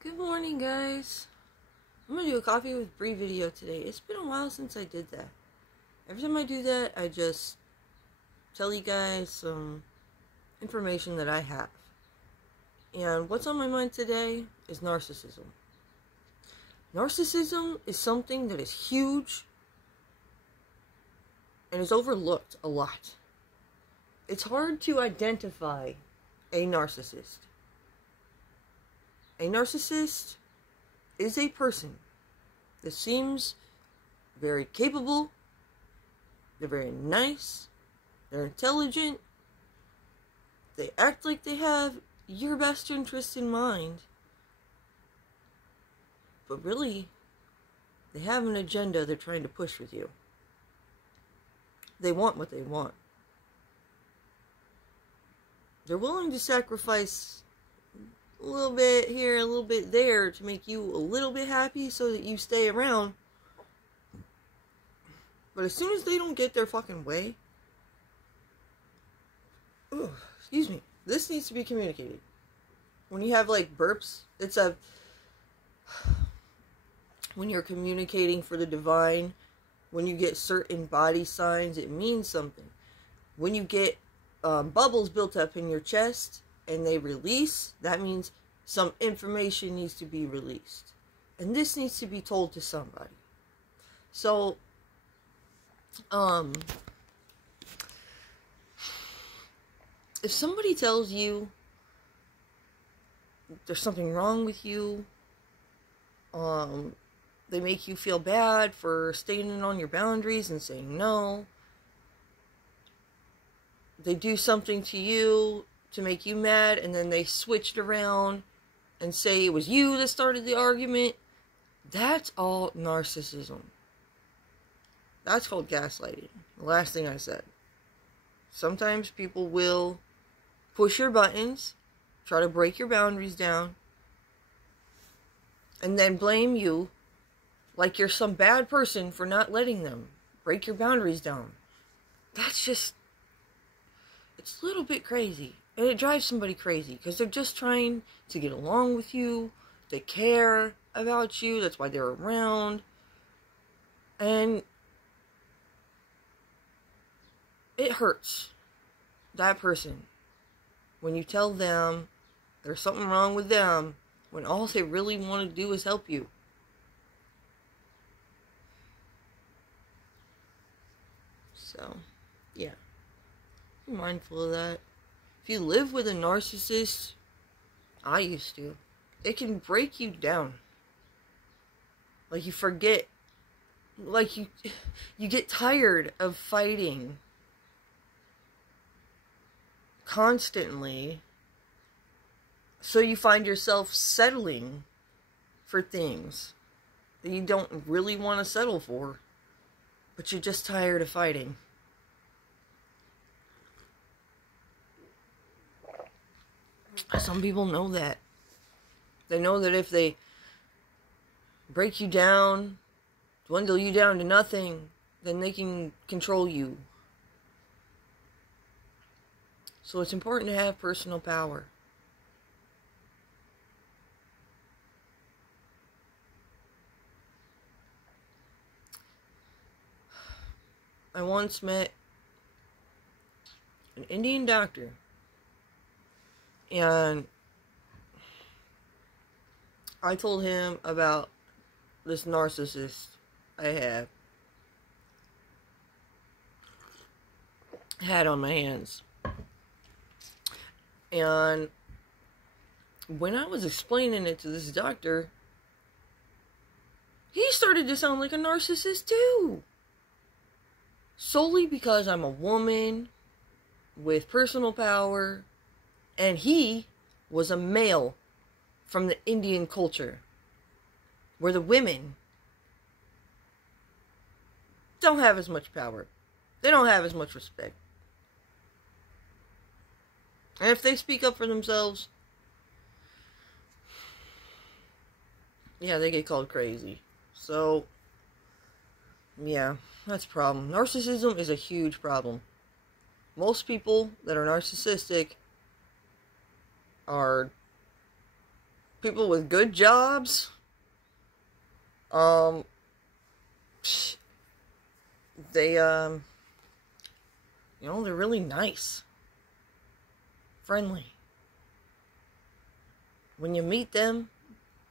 Good morning, guys. I'm gonna do a coffee with Brie video today. It's been a while since I did that. Every time I do that, I just tell you guys some information that I have. And what's on my mind today is narcissism. Narcissism is something that is huge and is overlooked a lot. It's hard to identify a narcissist. A narcissist is a person that seems very capable, they're very nice, they're intelligent, they act like they have your best interest in mind, but really, they have an agenda they're trying to push with you. They want what they want. They're willing to sacrifice a little bit here, a little bit there to make you a little bit happy so that you stay around. But as soon as they don't get their fucking way, excuse me, this needs to be communicated. When you have like burps, when you're communicating for the divine, when you get certain body signs, it means something. When you get bubbles built up in your chest and they release, that means some information needs to be released. And this needs to be told to somebody. So, if somebody tells you there's something wrong with you, they make you feel bad for standing on your boundaries and saying no, they do something to you to make you mad, and then they switched around and say it was you that started the argument, that's all narcissism. That's called gaslighting. The last thing I said. Sometimes people will push your buttons, try to break your boundaries down, and then blame you like you're some bad person for not letting them break your boundaries down. That's just, it's a little bit crazy. And it drives somebody crazy because they're just trying to get along with you. They care about you. That's why they're around. And it hurts that person when you tell them there's something wrong with them when all they really want to do is help you. So, yeah. Be mindful of that. If you live with a narcissist, I used to, it can break you down. Like you forget, like you get tired of fighting constantly, so you find yourself settling for things that you don't really want to settle for, but you're just tired of fighting. Some people know that. They know that if they break you down, dwindle you down to nothing, then they can control you. So it's important to have personal power. I once met an Indian doctor, and I told him about this narcissist I had on my hands. And when I was explaining it to this doctor, he started to sound like a narcissist too. Solely because I'm a woman with personal power, and he was a male from the Indian culture, where the women don't have as much power. They don't have as much respect. And if they speak up for themselves, yeah, they get called crazy. So, yeah, that's a problem. Narcissism is a huge problem. Most people that are narcissistic are people with good jobs, they, they're really nice, friendly. When you meet them,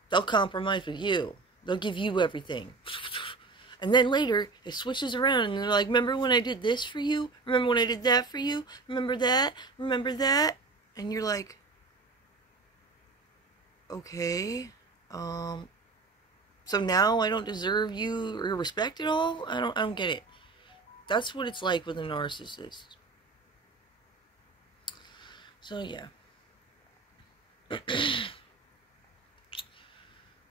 they'll compromise with you. They'll give you everything. And then later, it switches around and they're like, remember when I did this for you? Remember when I did that for you? Remember that? Remember that? And you're like, okay, so now I don't deserve you or respect at all? I don't get it. That's what it's like with a narcissist. So yeah.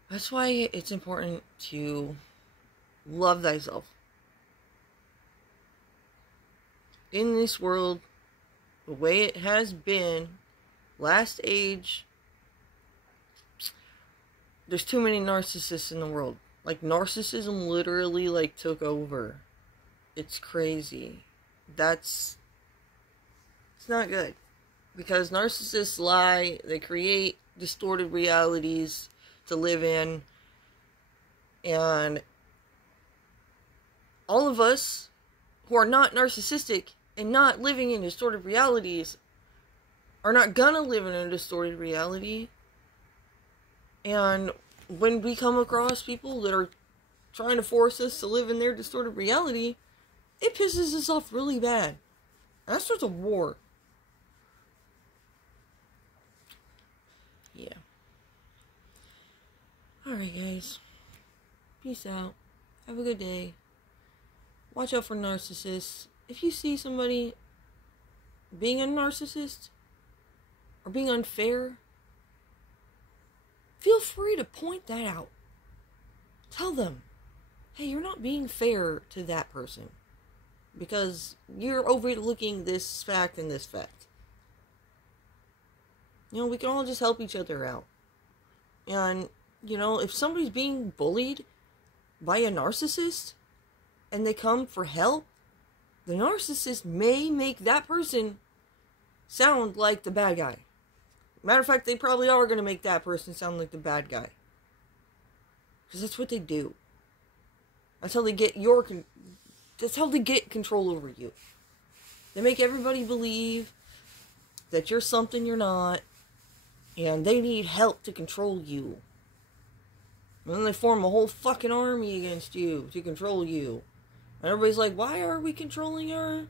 That's why it's important to love thyself. In this world, the way it has been, last age, there's too many narcissists in the world. Like, narcissism literally, like, took over. It's crazy. It's not good. Because narcissists lie, they create distorted realities to live in, and all of us who are not narcissistic and not living in distorted realities are not gonna live in a distorted reality. And when we come across people that are trying to force us to live in their distorted reality, it pisses us off really bad. And that starts a war. Yeah. Alright, guys. Peace out. Have a good day. Watch out for narcissists. If you see somebody being a narcissist or being unfair, feel free to point that out. Tell them, hey, you're not being fair to that person because you're overlooking this fact and this fact. We can all just help each other out. And, if somebody's being bullied by a narcissist and they come for help, the narcissist may make that person sound like the bad guy. Matter of fact, they probably are going to make that person sound like the bad guy. Because that's what they do. That's how they get that's how they get control over you. They make everybody believe that you're something you're not, and they need help to control you. And then they form a whole fucking army against you to control you. And everybody's like, why are we controlling her?